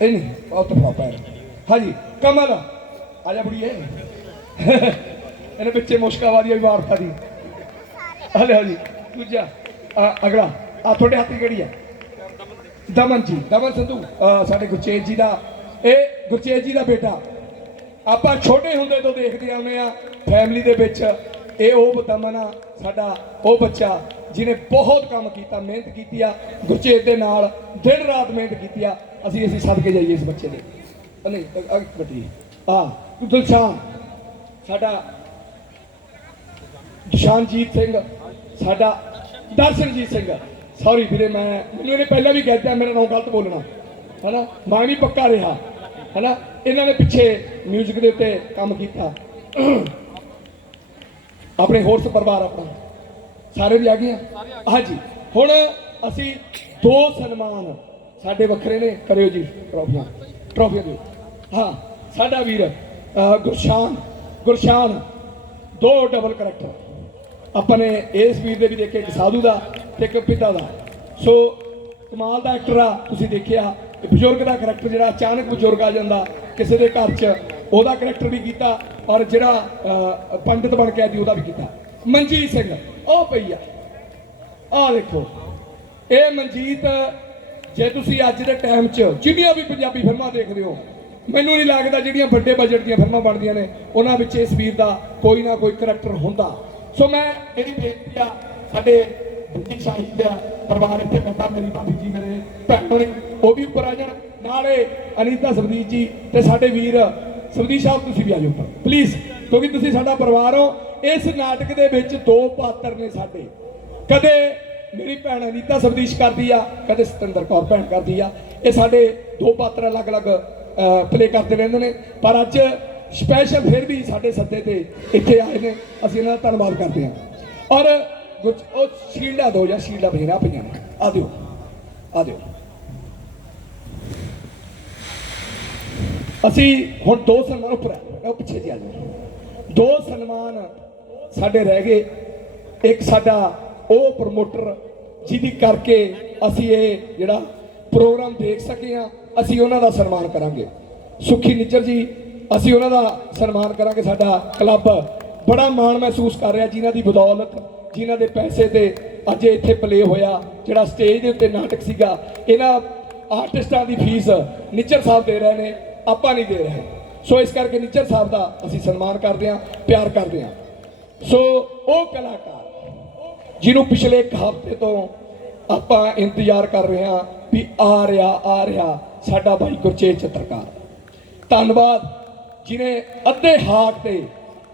ਇਹ ਨਹੀਂ, ਉਹ ਤਾਂ ਫੜਾ ਹਾਂਜੀ ਕਮਲ ਆ ਜਾ ਬੁੜੀਏ। ਇਹਨੇ ਵਿੱਚੇ ਮੁਸ਼ਕਾਵਾਦੀ ਵੀ ਵਾਰਤਾ ਦੀ ਹਲੇ ਹਾਂਜੀ ਦੂਜਾ। ਅਗਲਾ। ਆ, ਤੁਹਾਡੇ ਹੱਥ ਕਿਹੜੀ ਹੈ ਦਮਨ ਜੀ। ਦਮਨ ਸੰਧੂ ਸਾਡੇ ਗੁਰਚੇਤ ਜੀ ਦਾ। ਇਹ ਗੁਰਚੇਤ ਜੀ ਦਾ ਬੇਟਾ। ਆਪਾਂ ਛੋਟੇ ਹੁੰਦੇ ਤੋਂ ਦੇਖਦੇ ਆਉਂਦੇ ਆ ਫੈਮਿਲੀ ਦੇ ਵਿੱਚ। ਇਹ ਉਹ ਦਮਨ ਆ ਸਾਡਾ ਉਹ ਬੱਚਾ ਜਿਹਨੇ ਬਹੁਤ ਕੰਮ ਕੀਤਾ, ਮਿਹਨਤ ਕੀਤੀ ਆ, ਗੁਰਚੇਤ ਦੇ ਨਾਲ ਦਿਨ ਰਾਤ ਮਿਹਨਤ ਕੀਤੀ ਆ, ਅਸੀਂ ਅਸੀਂ ਸਦਕੇ ਜਾਈਏ ਇਸ ਬੱਚੇ ਦੇ। ਅ ਨਹੀਂ ਅ- ਅ- ਆ ਦਿਲਸ਼ਾਨ ਸਾਡਾ ਸ਼ਾਨਜੀਤ ਸਿੰਘ, ਸਾਡਾ ਦਰਸ਼ਨਜੀਤ ਸਿੰਘ। ਸੌਰੀ ਵੀਰੇ, ਮੈਂ ਮੈਨੂੰ ਇਹਨੇ ਪਹਿਲਾਂ ਵੀ ਕਹਿ ਦਿੱਤਾ, ਮੇਰਾ ਨਾਮ ਗਲਤ ਬੋਲਣਾ। ਹਨਾ? ਮੈਂ ਵੀ ਪੱਕਾ ਰਿਹਾ। ਹਨਾ? ਇਹਨਾਂ ਨੇ ਪਿੱਛੇ 뮤직 ਦੇ ਉੱਤੇ ਕੰਮ ਕੀਤਾ। ਆਪਣੇ ਹੋਰ ਪਰਿਵਾਰ ਆਪਣਾ ਸਾਰੇ ਵੀ ਆ ਗਏ ਆ? ਹਾਂਜੀ। ਹੁਣ ਅਸੀਂ ਦੋ ਸਨਮਾਨ ਸਾਡੇ ਵੱਖਰੇ ਨੇ। ਕਰਿਓ ਜੀ ਟਰੋਫੀਆਂ। ਟਰੋਫੀਆਂ ਦਿਓ। ਹਾਂ, ਸਾਡਾ ਵੀਰ ਗੁਰਸ਼ਾਨ। ਗੁਰਸ਼ਾਨ, ਦੋ ਡਬਲ ਕਰੈਕਟਰ ਆਪਾਂ ਨੇ ਇਸ ਵੀਰ ਦੇ ਵੀ ਦੇਖੇ, ਇੱਕ ਸਾਧੂ ਦਾ ਤੇ ਇੱਕ ਪਿਤਾ ਦਾ। ਸੋ, ਕਮਾਲ ਦਾ ਐਕਟਰ ਆ, ਤੁਸੀਂ ਦੇਖਿਆ। ਬਜ਼ੁਰਗ ਦਾ ਕਰੈਕਟਰ ਜਿਹੜਾ ਅਚਾਨਕ ਬਜ਼ੁਰਗ ਆ ਜਾਂਦਾ, ਕਿਸੇ ਦੇ ਘਰ 'ਚ, ਉਹਦਾ ਕਰੈਕਟਰ ਵੀ ਕੀਤਾ। ਔਰ ਜਿਹੜਾ ਪੰਡਿਤ ਬਣ ਕੇ ਆਦੀ ਉਹਦਾ ਵੀ ਕੀਤਾ। ਮਨਜੀਤ ਸਿੰਘ, ਉਹ ਪਈ ਆ। ਆਹ ਦੇਖੋ। ਇਹ ਮਨਜੀਤ, ਜੇ ਤੁਸੀਂ ਅੱਜ ਦੇ ਟਾਈਮ 'ਚ ਜਿੰਨੀਆਂ ਵੀ ਪੰਜਾਬੀ ਫਿਲਮਾਂ ਦੇਖਦੇ ਹੋ, ਮੈਨੂੰ ਨਹੀਂ ਲੱਗਦਾ ਜਿਹੜੀਆਂ ਵੱਡੇ ਬਜਟ ਦੀਆਂ ਫਿਲਮਾਂ ਬਣਦੀਆਂ ਨੇ, ਉਹਨਾਂ ਵਿੱਚ ਇਸ ਵੀਰ ਦਾ ਕੋਈ ਨਾ ਕੋਈ ਕਰੈਕਟਰ ਹੁੰਦਾ। ਸੋ ਮੈਂ ਇਹਦੀ ਬੇਨਤੀ ਆ, ਸਾਡੇ ਬੁੱਧੀ ਸ਼ਾਹੀ ਦਾ ਪਰਿਵਾਰ ਇੱਥੇ ਬੈਠਾ, ਮੇਰੀ ਭਾਬੀ ਜੀ, ਮੇਰੇ ਭੈਣ ਨੇ ਉਹ ਵੀ ਉੱਪਰ ਆ ਜਾਣ। ਨਾਲੇ ਅਨੀਤਾ ਸਬਦੀਪ ਜੀ ਤੇ ਸਾਡੇ ਵੀਰ ਸਵਦੀਸ਼ ਸਾਹਿਬ, ਤੁਸੀਂ ਵੀ ਆ ਜਾਓ ਉੱਪਰ। ਪਲੀਜ਼ ਕਿਉਂਕਿ ਤੁਸੀਂ ਸਾਡਾ ਪਰਿਵਾਰ ਹੋ, ਇਸ ਨਾਟਕ ਦੇ ਵਿੱਚ ਦੋ ਪਾਤਰ ਨੇ ਸਾਡੇ। ਕਦੇ ਮੇਰੀ ਭੈਣ ਅਨੀਤਾ ਸਵਦੀਸ਼ ਕਰਦੀ ਆ, ਕਦੇ ਸਤਿੰਦਰ ਕੌਰ ਭੈਣ ਕਰਦੀ ਆ। ਇਹ ਸਾਡੇ ਦੋ ਪਾਤਰ ਅਲੱਗ-ਅਲੱਗ ਪਲੇ ਕਰਦੇ ਰਹਿੰਦੇ ਨੇ। ਪਰ ਅੱਜ ਸਪੈਸ਼ਲ ਫਿਰ ਵੀ ਸਾਡੇ ਸੱਦੇ ਤੇ ਇੱਥੇ ਆਏ ਨੇ। ਅਸੀਂ ਇਹਨਾਂ ਦਾ ਧੰਨਵਾਦ ਕਰਦੇ ਹਾਂ। ਔਰ ਉਹ ਸ਼ੀਲਡਾ ਦੋ ਜਾਂ ਸ਼ੀਲਡਾ ਭੇਰਾ ਪਈਆਂ ਨੇ। ਆ ਦਿਓ ਆ ਦਿਓ। ਅਸੀਂ ਹੁਣ ਦੋ ਸਨਮਾਨ ਉੱਪਰ ਆ, ਉਹ ਪਿੱਛੇ ਜੀ ਦੋ ਸਨਮਾਨ ਸਾਡੇ ਰਹਿ ਗਏ। ਇੱਕ ਸਾਡਾ ਉਹ ਪ੍ਰਮੋਟਰ ਜਿਹਦੀ ਕਰਕੇ ਅਸੀਂ ਇਹ ਜਿਹੜਾ ਪ੍ਰੋਗਰਾਮ ਦੇਖ ਸਕੇ ਆ ਅਸੀਂ ਉਹਨਾਂ ਦਾ ਸਨਮਾਨ ਕਰਾਂਗੇ। ਸੁਖੀ ਨਿੱਜਰ ਜੀ ਅਸੀਂ ਉਹਨਾਂ ਦਾ ਸਨਮਾਨ ਕਰਾਂਗੇ। ਸਾਡਾ ਕਲੱਬ ਬੜਾ ਮਾਣ ਮਹਿਸੂਸ ਕਰ ਰਿਹਾ ਜਿਨ੍ਹਾਂ ਦੀ ਬਦੌਲਤ ਜਿਨ੍ਹਾਂ ਦੇ ਪੈਸੇ ਤੇ ਅੱਜ ਇੱਥੇ ਪਲੇ ਹੋਇਆ ਜਿਹੜਾ ਸਟੇਜ ਦੇ ਉੱਤੇ ਨਾਟਕ ਸੀਗਾ। ਇਹਨਾਂ ਆਰਟਿਸਟਾਂ ਦੀ ਫੀਸ ਨਿੱਜਰ ਸਾਹਿਬ ਦੇ ਰਹੇ ਨੇ। ਆਪਾਂ ਨਹੀਂ ਦੇ ਰਹੇ। ਸੋ ਇਸ ਕਰਕੇ ਨਿੱਚਰ ਸਾਹਿਬ ਦਾ ਅਸੀਂ ਸਨਮਾਨ ਕਰਦੇ ਹਾਂ, ਪਿਆਰ ਕਰਦੇ ਹਾਂ। ਸੋ ਉਹ ਕਲਾਕਾਰ, ਜਿਹਨੂੰ ਪਿਛਲੇ ਇੱਕ ਹਫ਼ਤੇ ਤੋਂ ਆਪਾਂ ਇੰਤਜ਼ਾਰ ਕਰ ਰਹੇ ਹਾਂ ਵੀ ਆ ਰਿਹਾ ਆ ਰਿਹਾ ਸਾਡਾ ਭਾਈ ਗੁਰਚੇਤ ਚਿੱਤਰਕਾਰ। ਧੰਨਵਾਦ ਜਿਨੇ ਅੱਧੇ ਹਾਕ ਤੇ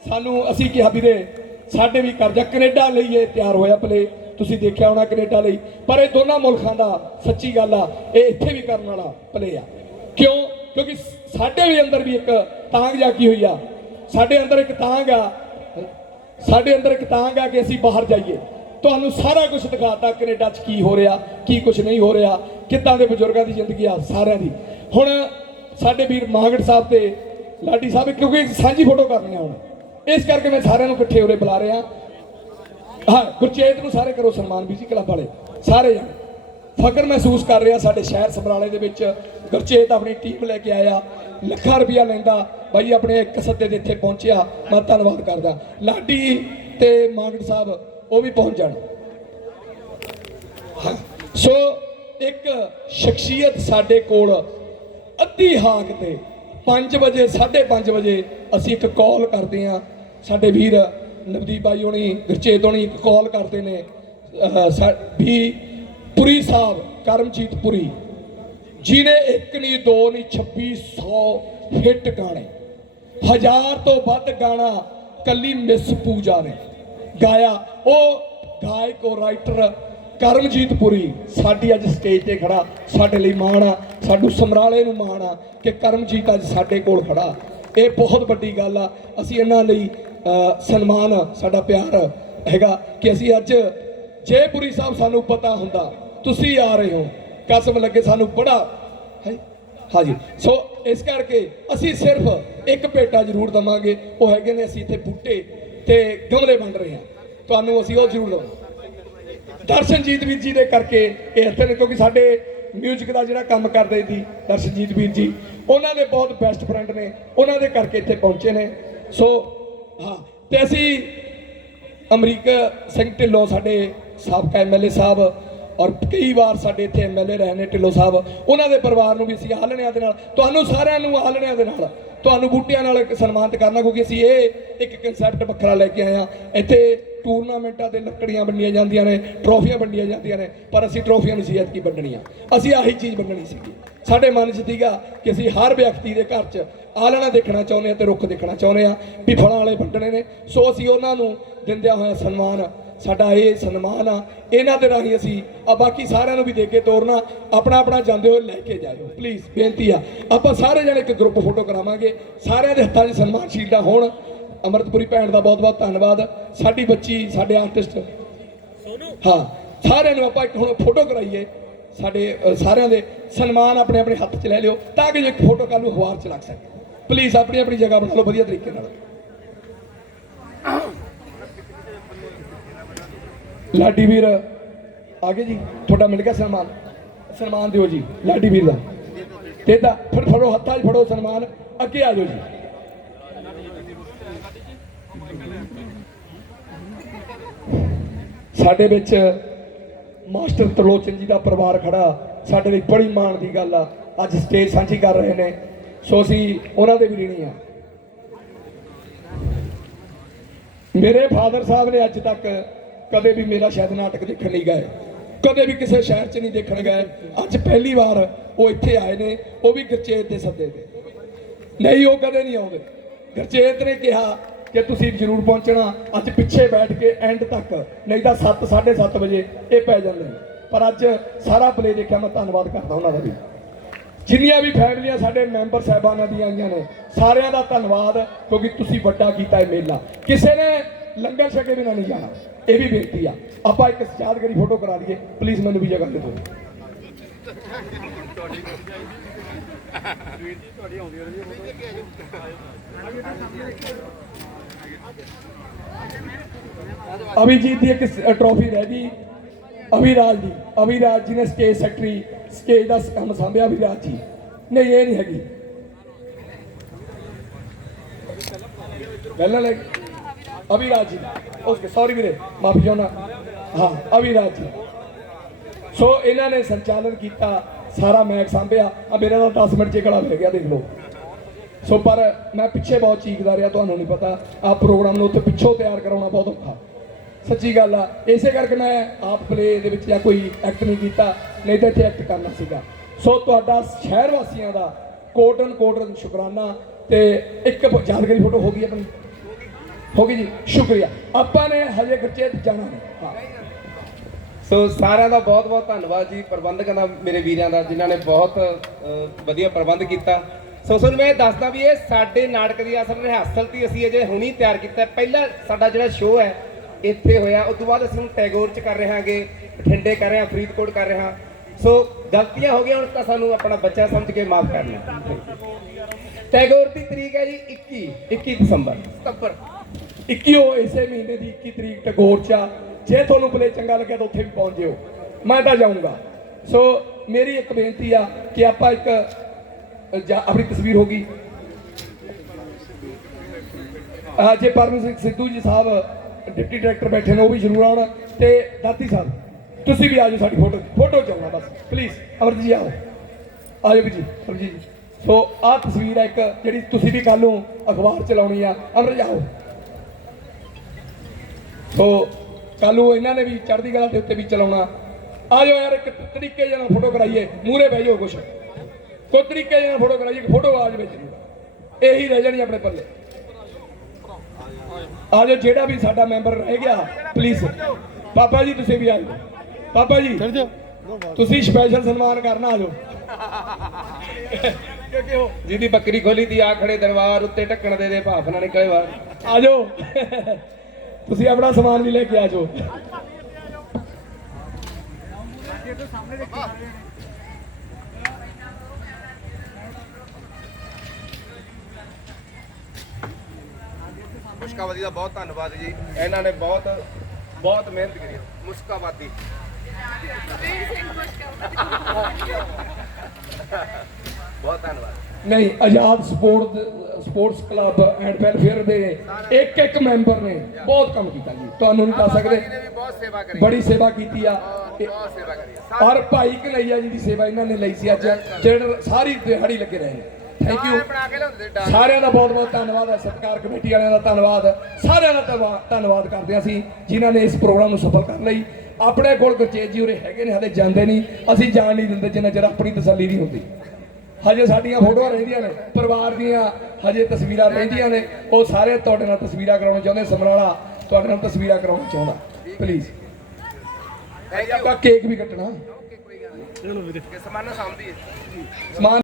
ਸਾਨੂੰ ਅਸੀਂ ਕਿਹਾ ਵੀਰੇ ਸਾਡੇ ਵੀ ਕਰਜ਼ਾ ਕੈਨੇਡਾ ਲਈ ਇਹ ਤਿਆਰ ਹੋਇਆ ਪਲੇ ਤੁਸੀਂ ਦੇਖਿਆ ਹੋਣਾ ਕੈਨੇਡਾ ਲਈ, ਪਰ ਇਹ ਦੋਨਾਂ ਮੁਲਕਾਂ ਦਾ ਸੱਚੀ ਗੱਲ ਆ, ਇਹ ਇੱਥੇ ਵੀ ਕਰਨ ਵਾਲਾ ਪਲੇ ਆ। ਕਿਉਂ? ਕਿਉਂਕਿ ਸਾਡੇ ਵੀ ਅੰਦਰ ਵੀ ਇੱਕ ਤਾਂਗ ਜਾਗੀ ਹੋਈ ਆ। ਸਾਡੇ ਅੰਦਰ ਇੱਕ ਤਾਂਗ ਆ। ਸਾਡੇ ਅੰਦਰ ਇੱਕ ਤਾਂਗ ਆ ਕਿ ਅਸੀਂ ਬਾਹਰ ਜਾਈਏ। ਤੁਹਾਨੂੰ ਸਾਰਾ ਕੁਝ ਦਿਖਾਤਾ ਕੈਨੇਡਾ 'ਚ ਕੀ ਹੋ ਰਿਹਾ, ਕੀ ਕੁਝ ਨਹੀਂ ਹੋ ਰਿਹਾ, ਕਿੱਦਾਂ ਦੇ ਬਜ਼ੁਰਗਾਂ ਦੀ ਜ਼ਿੰਦਗੀ ਆ, ਸਾਰਿਆਂ ਦੀ। ਹੁਣ ਸਾਡੇ ਵੀਰ ਮਾਗੜ ਸਾਹਿਬ ਤੇ ਲਾਡੀ ਸਾਹਿਬ, ਕਿਉਂਕਿ ਸਾਂਝੀ ਫੋਟੋ ਕਰਨੀ ਆ ਹੁਣ। ਇਸ ਕਰਕੇ ਮੈਂ ਸਾਰਿਆਂ ਨੂੰ ਇਕੱਠੇ ਉਰੇ ਬੁਲਾ ਰਿਹਾ। ਹਾਂ, ਗੁਰਚੇਤ ਨੂੰ ਸਾਰੇ ਕਰੋ ਸਨਮਾਨ ਵੀ ਬੀਜੀ ਕਲੱਬ ਵਾਲੇ, ਸਾਰੇ ਜਣੇ। ਫਖਰ ਮਹਿਸੂਸ ਕਰ ਰਿਹਾ ਸਾਡੇ ਸ਼ਹਿਰ ਸਮਰਾਲੇ ਦੇ ਵਿੱਚ। ਗੁਰਚੇਤ ਆਪਣੀ ਟੀਮ ਲੈ ਕੇ ਆਇਆ। ਲੱਖਾਂ ਰੁਪਇਆ ਲੈਂਦਾ। ਬਾਈ ਆਪਣੇ ਇੱਕ ਸੱਦੇ ਦੇ ਇੱਥੇ ਪਹੁੰਚਿਆ। ਮੈਂ ਧੰਨਵਾਦ ਕਰਦਾ। ਲਾਡੀ ਤੇ ਮਾਗੜ ਸਾਹਿਬ ਉਹ ਵੀ ਪਹੁੰਚ ਜਾਣ। ਹਾਂ, ਸੋ ਇੱਕ ਸ਼ਖਸੀਅਤ ਸਾਡੇ ਕੋਲ ਅੱਧੀ ਹਾਕ ਤੇ 5 ਵਜੇ 5:30 ਵਜੇ ਅਸੀਂ ਇੱਕ ਕਾਲ ਕਰਦੇ ਆ ਸਾਡੇ ਵੀਰ ਨਵਦੀਪ ਬਾਈ ਹੋਣੀ ਗੁਰਚੇਤ ਹੋਣੀ ਇੱਕ ਕਾਲ ਕਰਦੇ ਨੇ। ਸਾ- ਵੀ ਪੁਰੀ ਸਾਹਿਬ, ਕਰਮਜੀਤ ਪੁਰੀ ਜਿਨੇ ਇੱਕ ਨਹੀਂ ਦੋ ਨਹੀਂ 2600 ਹਿੱਟ ਗਾਣੇ। ਹਜ਼ਾਰ ਤੋਂ ਵੱਧ ਗਾਣਾ ਕੱਲੀ ਮਿਸ ਪੂਜਾ ਨੇ ਗਾਇਆ। ਉਹ ਗਾਇਕ ਉਹ ਰਾਈਟਰ ਕਰਮਜੀਤ ਪੁਰੀ ਸਾਡੀ ਅੱਜ ਸਟੇਜ ਤੇ ਖੜਾ। ਸਾਡੇ ਲਈ ਮਾਣ ਆ, ਸਾਡੂ ਸਮਰਾਲੇ ਨੂੰ ਮਾਣ ਆ ਕਿ ਕਰਮਜੀਤ ਅੱਜ ਸਾਡੇ ਕੋਲ ਖੜਾ। ਇਹ ਬਹੁਤ ਵੱਡੀ ਗੱਲ ਆ। ਅਸੀਂ ਇਹਨਾਂ ਲਈ ਸਨਮਾਨ, ਸਾਡਾ ਪਿਆਰ ਹੈਗਾ ਕਿ ਅਸੀਂ ਅੱਜ, ਜੇ ਪੁਰੀ ਸਾਹਿਬ ਸਾਨੂੰ ਪਤਾ ਹੁੰਦਾ ਤੁਸੀਂ ਆ ਰਹੇ ਹੋ। ਕਸਮ ਲੱਗੇ ਸਾਨੂੰ ਬੜਾ ਹੈ। ਹਾਂਜੀ। ਸੋ ਇਸ ਕਰਕੇ ਅਸੀਂ ਸਿਰਫ ਇੱਕ ਭੇਟਾ ਜ਼ਰੂਰ ਦਵਾਂਗੇ। ਉਹ ਹੈਗੇ ਨੇ ਅਸੀਂ ਇੱਥੇ ਬੂਟੇ ਤੇ ਗਮਲੇ ਵੰਡ ਰਹੇ ਹਾਂ। ਤੁਹਾਨੂੰ ਅਸੀਂ ਉਹ ਜ਼ਰੂਰ ਦਵਾਂਗੇ। ਦਰਸ਼ਨਜੀਤ ਵੀਰ ਜੀ ਦੇ ਕਰਕੇ ਇਹ ਇੱਥੇ ਨੇ, ਕਿਉਂਕਿ ਸਾਡੇ ਮਿਊਜ਼ਿਕ ਦਾ ਜਿਹੜਾ ਕੰਮ ਕਰਦੇ ਸੀ ਦਰਸ਼ਨਜੀਤ ਵੀਰ ਜੀ, ਉਹਨਾਂ ਦੇ ਬਹੁਤ ਬੈਸਟ ਫਰੈਂਡ ਨੇ। ਉਹਨਾਂ ਦੇ ਕਰਕੇ ਇੱਥੇ ਪਹੁੰਚੇ ਨੇ। ਸੋ ਹਾਂ। ਤੇ ਅਸੀਂ ਅਮਰੀਕ ਸਿੰਘ ਢਿੱਲੋਂ ਸਾਡੇ ਸਾਬਕਾ ਐਮਐਲਏ ਸਾਹਿਬ ਔਰ ਕਈ ਵਾਰ ਸਾਡੇ ਇੱਥੇ ਐਮਐਲਏ ਰਹੇ ਨੇ, ਢਿੱਲੋਂ ਸਾਹਿਬ, ਉਹਨਾਂ ਦੇ ਪਰਿਵਾਰ ਨੂੰ ਵੀ ਅਸੀਂ ਆਲਣਿਆਂ ਦੇ ਨਾਲ, ਤੁਹਾਨੂੰ ਸਾਰਿਆਂ ਨੂੰ ਆਲਣਿਆਂ ਦੇ ਨਾਲ, ਤੁਹਾਨੂੰ ਬੂਟਿਆਂ ਨਾਲ ਸਨਮਾਨਿਤ ਕਰਨਾ, ਕਿਉਂਕਿ ਅਸੀਂ ਇਹ ਇੱਕ ਕਨਸੈਪਟ ਵੱਖਰਾ ਲੈ ਕੇ ਆਏ ਹਾਂ। ਇੱਥੇ ਟੂਰਨਾਮੈਂਟਾਂ ਦੇ ਲੱਕੜੀਆਂ ਵੰਡੀਆਂ ਜਾਂਦੀਆਂ ਨੇ ਟਰੋਫੀਆਂ ਵੰਡੀਆਂ ਜਾਂਦੀਆਂ ਨੇ, ਪਰ ਅਸੀਂ ਟਰੋਫੀਆਂ ਨਹੀਂ ਸੀ ਐਤਕੀ ਵੰਡਣੀਆਂ? ਅਸੀਂ ਆਹੀ ਚੀਜ਼ ਵੰਡਣੀ ਸੀਗੀ। ਸਾਡੇ ਮਨ 'ਚ ਸੀਗਾ ਕਿ ਅਸੀਂ ਹਰ ਵਿਅਕਤੀ ਦੇ ਘਰ 'ਚ ਆਲਣਾ ਦੇਖਣਾ ਚਾਹੁੰਦੇ ਆ ਤੇ ਰੁੱਖ ਦੇਖਣਾ ਚਾਹੁੰਦੇ ਆ ਵੀ ਫਲਾਂ ਵਾਲੇ ਵੰਡਣੇ ਨੇ। ਸੋ ਅਸੀਂ ਉਹਨਾਂ ਨੂੰ ਦਿੰਦਿਆਂ ਹੋਇਆ ਸਨਮਾਨ ਸਾਡਾ ਇਹ ਸਨਮਾਨ ਆ ਇਹਨਾਂ ਦੇ ਰਾਹੀਂ ਅਸੀਂ ਆ ਬਾਕੀ ਸਾਰਿਆਂ ਨੂੰ ਵੀ ਦੇ ਕੇ ਤੋਰਨਾ ਆਪਣਾ ਆਪਣਾ ਜਾਂਦੇ ਹੋਏ ਲੈ ਕੇ ਜਾਇਓ। ਪਲੀਜ਼ ਬੇਨਤੀ ਆ ਆਪਾਂ ਸਾਰੇ ਜਣੇ ਇੱਕ ਗਰੁੱਪ ਫੋਟੋ ਕਰਾਵਾਂਗੇ ਸਾਰਿਆਂ ਦੇ ਹੱਥਾਂ 'ਚ ਸਨਮਾਨ ਸ਼ੀਲਡਾਂ ਹੋਣ। ਅਮਰਤਪੁਰੀ ਭੈਣ ਦਾ ਬਹੁਤ ਬਹੁਤ ਧੰਨਵਾਦ। ਸਾਡੀ ਬੱਚੀ ਸਾਡੇ ਆਰਟਿਸਟ ਹਾਂ ਸਾਰਿਆਂ ਨੂੰ ਆਪਾਂ ਇੱਕ ਹੁਣ ਫੋਟੋ ਕਰਾਈਏ। ਸਾਡੇ ਸਾਰਿਆਂ ਦੇ ਸਨਮਾਨ ਆਪਣੇ ਆਪਣੇ ਹੱਥ 'ਚ ਲੈ ਲਿਓ ਤਾਂ ਕਿ ਜੇ ਇੱਕ ਫੋਟੋ ਕੱਲ ਨੂੰ ਅਖਬਾਰ 'ਚ ਲੱਗ ਸਕੇ। ਪਲੀਜ਼ ਆਪਣੀ ਆਪਣੀ ਜਗ੍ਹਾ ਬਣਾ ਲਓ ਵਧੀਆ ਤਰੀਕੇ ਨਾਲ। ਲਾਡੀ ਵੀਰ ਆਗੇ ਜੀ, ਤੁਹਾਡਾ ਮਿਲ ਗਿਆ ਸਨਮਾਨ। ਸਨਮਾਨ ਦਿਓ ਜੀ, ਲਾਡੀ ਵੀਰ ਦਾ। ਤੇ ਤਾਂ ਫਿਰ ਫੜੋ ਹੱਥਾਂ 'ਚ, ਫੜੋ ਸਨਮਾਨ, ਅੱਗੇ ਆ ਜਾਓ ਜੀ। ਸਾਡੇ ਵਿੱਚ ਮਾਸਟਰ ਤਰਲੋਚਨ ਜੀ ਦਾ ਪਰਿਵਾਰ ਖੜਾ। ਸਾਡੇ ਲਈ ਬੜੀ ਮਾਣ ਦੀ ਗੱਲ ਆ। ਅੱਜ ਸਟੇਜ ਸਾਂਝੀ ਕਰ ਰਹੇ ਨੇ। ਸੋ ਅਸੀਂ ਉਹਨਾਂ ਦੇ ਵੀ ਰੀਣੀ ਆ। ਮੇਰੇ ਫਾਦਰ ਸਾਹਿਬ ਨੇ ਅੱਜ ਤੱਕ ਕਦੇ ਵੀ ਮੇਰਾ ਸ਼ਾਇਦ ਨਾਟਕ ਦੇਖਣ ਨਹੀਂ ਗਏ। ਕਦੇ ਵੀ ਕਿਸੇ ਸ਼ਹਿਰ 'ਚ ਨਹੀਂ ਦੇਖਣ ਗਏ। ਅੱਜ ਪਹਿਲੀ ਵਾਰ ਉਹ ਇੱਥੇ ਆਏ ਨੇ। ਉਹ ਵੀ ਗਰਚੇਤ ਦੇ ਸੱਦੇ ਤੇ। ਨਹੀਂ, ਉਹ ਕਦੇ ਨਹੀਂ ਆਉਂਦੇ। ਗਰਚੇਤ ਨੇ ਕਿਹਾ ਕਿ ਤੁਸੀਂ ਜ਼ਰੂਰ ਪਹੁੰਚਣਾ। ਅੱਜ ਪਿੱਛੇ ਬੈਠ ਕੇ ਐਂਡ ਤੱਕ। ਨਹੀਂ ਤਾਂ 7 7:30 ਵਜੇ ਇਹ ਪੈ ਜਾਂਦੇ ਨੇ। ਪਰ ਅੱਜ ਸਾਰਾ ਪਲੇ ਦੇਖਿਆ। ਮੈਂ ਧੰਨਵਾਦ ਕਰਦਾ ਉਹਨਾਂ ਦਾ ਵੀ। ਜਿੰਨੀਆਂ ਵੀ ਫੈਮਲੀਆਂ ਸਾਡੇ ਮੈਂਬਰ ਸਾਹਿਬਾਨਾਂ ਦੀਆਂ ਆਈਆਂ ਨੇ, ਸਾਰਿਆਂ ਦਾ ਧੰਨਵਾਦ, ਕਿਉਂਕਿ ਤੁਸੀਂ ਵੱਡਾ ਕੀਤਾ ਇਹ ਮੇਲਾ। ਕਿਸੇ ਨੇ ਲੰਗਰ ਛਕੇ ਬਿਨਾਂ ਨਹੀਂ ਜਾਣਾ। ਇਹ ਵੀ ਬੇਨਤੀ ਆ। ਆਪਾਂ ਇੱਕ ਯਾਦਗਾਰੀ ਫੋਟੋ ਕਰਾ ਲਈਏ ਪਲੀਜ਼ ਮੈਨੂੰ ਵੀ ਜਗ੍ਹਾ ਦੇ ਦਿਓ ਅਭਿਜੀਤ ਦੀ ਇੱਕ ਟਰੋਫੀ ਰਹਿ ਗਈ। ਅਭਿਰਾਜ ਦੀ। ਅਭਿਰਾਜ ਜੀ ਨੇ ਸਟੇਜ ਸੈਕਟਰੀ ਸਟੇਜ ਦਾ ਕੰਮ ਸੰਭਿਆ ਅਭਿਰਾਜ ਜੀ। ਨਹੀਂ, ਇਹ ਨਹੀਂ ਹੈਗੀ। ਪਹਿਲਾਂ ਲੈ ਅਭਿਰਾਜ ਜੀ ਓਕੇ ਸੌਰੀ ਵੀਰੇ ਮਾਫੀ ਚਾਹੁੰਦਾ ਹਾਂ ਅਭਿਰਾਜ ਜੀ ਸੋ ਇਹਨਾਂ ਨੇ ਸੰਚਾਲਨ ਕੀਤਾ, ਸਾਰਾ ਮੈਚ ਸੰਭਿਆ। ਆ ਮੇਰਾ ਤਾਂ 10 ਮਿੰਟ ਚ ਗਲਾ ਮਿਲ ਗਿਆ, ਦੇਖ ਲਓ। ਸੋ ਪਰ ਮੈਂ ਪਿੱਛੇ ਬਹੁਤ ਚੀਕਦਾ ਰਿਹਾ, ਤੁਹਾਨੂੰ ਨਹੀਂ ਪਤਾ। ਆ ਪ੍ਰੋਗਰਾਮ ਨੂੰ ਉੱਥੇ ਪਿੱਛੋਂ ਤਿਆਰ ਕਰਾਉਣਾ ਬਹੁਤ ਔਖਾ। ਸੱਚੀ ਗੱਲ ਆ, ਇਸੇ ਕਰਕੇ ਮੈਂ ਆਪ ਪਲੇ ਦੇ ਵਿੱਚ ਜਾਂ ਕੋਈ ਐਕਟ ਨਹੀਂ ਕੀਤਾ, ਨਹੀਂ ਤਾਂ ਇੱਥੇ ਐਕਟ ਕਰਨਾ ਸੀਗਾ। ਸੋ ਤੁਹਾਡਾ ਸ਼ਹਿਰ ਵਾਸੀਆਂ ਦਾ ਕੋਟਨ ਕੋਟਨ ਸ਼ੁਕਰਾਨਾ ਤੇ ਇੱਕ ਯਾਦਗਾਰੀ ਫੋਟੋ ਹੋ ਗਈ ਆਪਣੀ? ਹੋ ਗਈ ਜੀ ਸ਼ੁਕਰੀਆ। ਆਪਾਂ ਨੇ ਹਜੇ ਗਰਚੇਤ ਜਾਣਾ ਨਹੀਂ। ਸੋ ਸਾਰਿਆਂ ਦਾ ਬਹੁਤ ਬਹੁਤ ਧੰਨਵਾਦ ਜੀ। ਪ੍ਰਬੰਧਕਾਂ ਦਾ ਮੇਰੇ ਵੀਰਾਂ ਦਾ ਜਿਨ੍ਹਾਂ ਨੇ ਬਹੁਤ ਅ, ਵਧੀਆ ਪ੍ਰਬੰਧ ਕੀਤਾ। ਸੋ ਤੁਹਾਨੂੰ ਮੈਂ ਇਹ ਦੱਸਦਾ ਵੀ ਇਹ ਸਾਡੇ ਨਾਟਕ ਦੀ ਅਸਲ ਰਿਹਰਸਲ ਤੀ ਅਸੀਂ ਅਜੇ ਹੁਣੀ ਤਿਆਰ ਕੀਤਾ ਹੈ। ਪਹਿਲਾ ਸਾਡਾ ਜਿਹੜਾ ਸ਼ੋਅ ਹੈ ਇੱਥੇ ਹੋਇਆ। ਉਸ ਤੋਂ ਬਾਅਦ ਅਸੀਂ ਹੁਣ ਟੈਗੋਰ ਚ ਕਰ ਰਹੇ ਹਾਂਗੇ ਬਠਿੰਡੇ ਕਰ ਰਹੇ ਹਾਂ ਫਰੀਦਕੋਟ ਕਰ ਰਹੇ। ਹਾਂ ਸੋ ਗਲਤੀਆਂ ਹੋ ਗਈਆਂ ਹੁਣ ਤਾਂ ਸਾਨੂੰ ਆਪਣਾ ਬੱਚਾ ਸਮਝ ਕੇ ਮਾਫ ਕਰਨਾ। ਟੈਗੋਰ ਦੀ ਤਰੀਕ ਹੈ ਜੀ 21 21 ਦਸੰਬਰ। ਸਤੰਬਰ। 21 ਉਹ ਇਸੇ ਮਹੀਨੇ ਦੀ 21 ਤਰੀਕ ਟਗੋਰ ਚ ਆ। ਜੇ ਤੁਹਾਨੂੰ ਪਲੇ ਚੰਗਾ ਲੱਗਿਆ ਤਾਂ ਉੱਥੇ ਵੀ ਪਹੁੰਚ ਜਿਓ। ਮੈਂ ਤਾਂ ਜਾਊਂਗਾ। ਸੋ ਮੇਰੀ ਇੱਕ ਬੇਨਤੀ ਆ ਕਿ ਆਪਾਂ ਇੱਕ ਅ, ਆਪਣੀ ਤਸਵੀਰ ਹੋ ਗਈ। ਜੇ ਪਰਮ ਸਿੰਘ ਸਿੱਧੂ ਜੀ ਸਾਹਿਬ ਡਿਪਟੀ ਡਾਇਰੈਕਟਰ ਬੈਠੇ ਨੇ ਉਹ ਵੀ ਜ਼ਰੂਰ ਆਉਣ। ਤੇ ਦਾਤੀ ਸਾਹਿਬ ਤੁਸੀਂ ਵੀ ਆਜੋ ਸਾਡੀ ਫੋਟੋ ਫੋਟੋ ਚਾਹੁੰਦਾ ਬਸ। ਪਲੀਜ਼ ਅਮਰਜੀਤ ਜੀ ਆਓ। ਆਜੋ ਵੀ ਜੀ ਅਮਰਜੀਤ ਜੀ। ਸੋ ਆਹ ਤਸਵੀਰ ਹੈ ਇੱਕ ਜਿਹੜੀ ਤੁਸੀਂ ਵੀ ਕੱਲ ਨੂੰ ਅਖਬਾਰ ਚਲਾਉਣੀ ਲਾਉਣੀ ਆ ਅਮਰ ਆਓ। ਸੋ ਕੱਲ ਨੂੰ ਇਹਨਾਂ ਨੇ ਵੀ ਚੜ੍ਹਦੀ ਕਲਾ ਦੇ ਉੱਤੇ ਵੀ ਚਲਾਉਣਾ। ਆ ਜਾਓ ਯਾਰ ਇੱਕ ਤਰੀਕੇ ਜਿਹੇ ਨਾਲ ਫੋਟੋ ਕਰਾਈਏ। ਮੂਰੇ ਬਹਿ ਜਾਓ ਕੁਛ। ਕੋਈ ਤਰੀਕੇ ਜਿਹੇ ਨਾਲ ਫੋਟੋ ਕਰਾਈਏ ਕਿ ਫੋਟੋ ਆ ਜਾਵੇ ਜ਼ਰੂਰ ਇਹੀ ਰਹਿ ਜਾਣੀ ਆਪਣੇ ਪੱਲੇ। ਆ ਜਾਓ ਜਿਹੜਾ ਵੀ ਸਾਡਾ ਮੈਂਬਰ ਰਹਿ ਗਿਆ ਪਲੀਜ਼ ਪਾਪਾ ਜੀ ਤੁਸੀਂ ਵੀ ਆ ਜਾਓ। ਪਾਪਾ ਜੀ ਤੁਸੀਂ ਸਪੈਸ਼ਲ ਸਨਮਾਨ ਕਰਨਾ ਆ ਜਾਓ। ਜਿਹਦੀ ਬੱਕਰੀ ਖੋਲੀ ਦੀ ਆ ਖੜੇ ਦਰਬਾਰ ਉੱਤੇ ਢੱਕਣ ਦੇ ਦੇ ਭਾਫ ਨਾ ਨਿਕਲੇ ਬਾਹਰ। ਆ ਜਾਓ। ਤੁਸੀਂ ਆਪਣਾ ਸਮਾਨ ਵੀ ਲੈ ਕੇ ਆ ਜਾਓ। ਮੁਸ਼ਕਾਵਾਦੀ ਦਾ ਬਹੁਤ ਧੰਨਵਾਦ ਜੀ। ਇਹਨਾਂ ਨੇ ਬਹੁਤ ਬਹੁਤ ਮਿਹਨਤ ਕੀਤੀ ਮੁਸ਼ਕਾਵਾਦੀ ਬਹੁਤ ਧੰਨਵਾਦ। ਨਹੀਂ Azad sport sports club and welfare ਦੇ ਇੱਕ ਇੱਕ ਮੈਂਬਰ ਨੇ ਬਹੁਤ ਕੰਮ ਕੀਤਾ ਜੀ। ਤੁਹਾਨੂੰ ਨਹੀਂ ਦੱਸ ਸਕਦੇ। ਕਰੀ। ਬੜੀ ਸੇਵਾ ਕੀਤੀ ਆ। ਕਰੀ। ਔਰ ਭਾਈ ਕਨਈਆ ਜੀ ਦੀ ਸੇਵਾ ਇਹਨਾਂ ਨੇ ਲਈ ਸੀ ਅੱਜ। ਜਿਹੜੇ ਸਾਰੀ ਦਿਹਾੜੀ ਲੱਗੇ ਰਹੇ ਨੇ। ਥੈਂਕ ਯੂ ਸਾਰਿਆਂ ਦਾ ਬਹੁਤ ਬਹੁਤ ਧੰਨਵਾਦ ਹੈ। ਸਤਿਕਾਰ ਕਮੇਟੀ ਵਾਲਿਆਂ ਦਾ ਧੰਨਵਾਦ। ਸਾਰਿਆਂ ਦਾ ਧੰਨਵਾ- ਧੰਨਵਾਦ ਕਰਦੇ ਹਾਂ ਅਸੀਂ ਜਿਨ੍ਹਾਂ ਨੇ ਇਸ ਪ੍ਰੋਗਰਾਮ ਨੂੰ ਸਫਲ ਕਰਨ ਲਈ। ਆਪਣੇ ਕੋਲ ਗੁਰਚੇਤ ਜੀ ਉਰੇ ਹੈਗੇ ਨੇ ਹਲੇ ਜਾਂਦੇ ਨਹੀਂ। ਅਸੀਂ ਜਾਣ ਨਹੀਂ ਦਿੰਦੇ ਜਿੰਨਾ ਚਿਰ ਆਪਣੀ ਤਸੱਲੀ ਨਹੀਂ ਹੁੰਦੀ। ਹਜੇ ਸਾਡੀਆਂ ਫੋਟੋਆਂ ਰਹਿੰਦੀਆਂ ਨੇ ਪਰਿਵਾਰ ਦੀਆਂ ਹਜੇ ਤਸਵੀਰਾਂ ਰਹਿੰਦੀਆਂ ਨੇ ਉਹ ਸਾਰੇ ਤੁਹਾਡੇ ਨਾਲ ਤਸਵੀਰਾਂ ਕਰਾਉਣਾ ਚਾਹੁੰਦੇ ਸਮਰਾਲਾ ਤੁਹਾਡੇ ਨਾਲ ਤਸਵੀਰਾਂ ਕਰਾਉਣਾ ਚਾਹੁੰਦਾ ਪਲੀਜ਼ ਆਪਾਂ ਕੇਕ ਵੀ ਕੱਟਣਾ। ਓਕੇ ਕੋਈ ਗੱਲ ਨਹੀਂ। ਚਲੋ ਵੀਰੇ। ਕਿ ਸਮਾਨ ਸਾਂਭਦੀ ਹੈ ਸਮਾਨ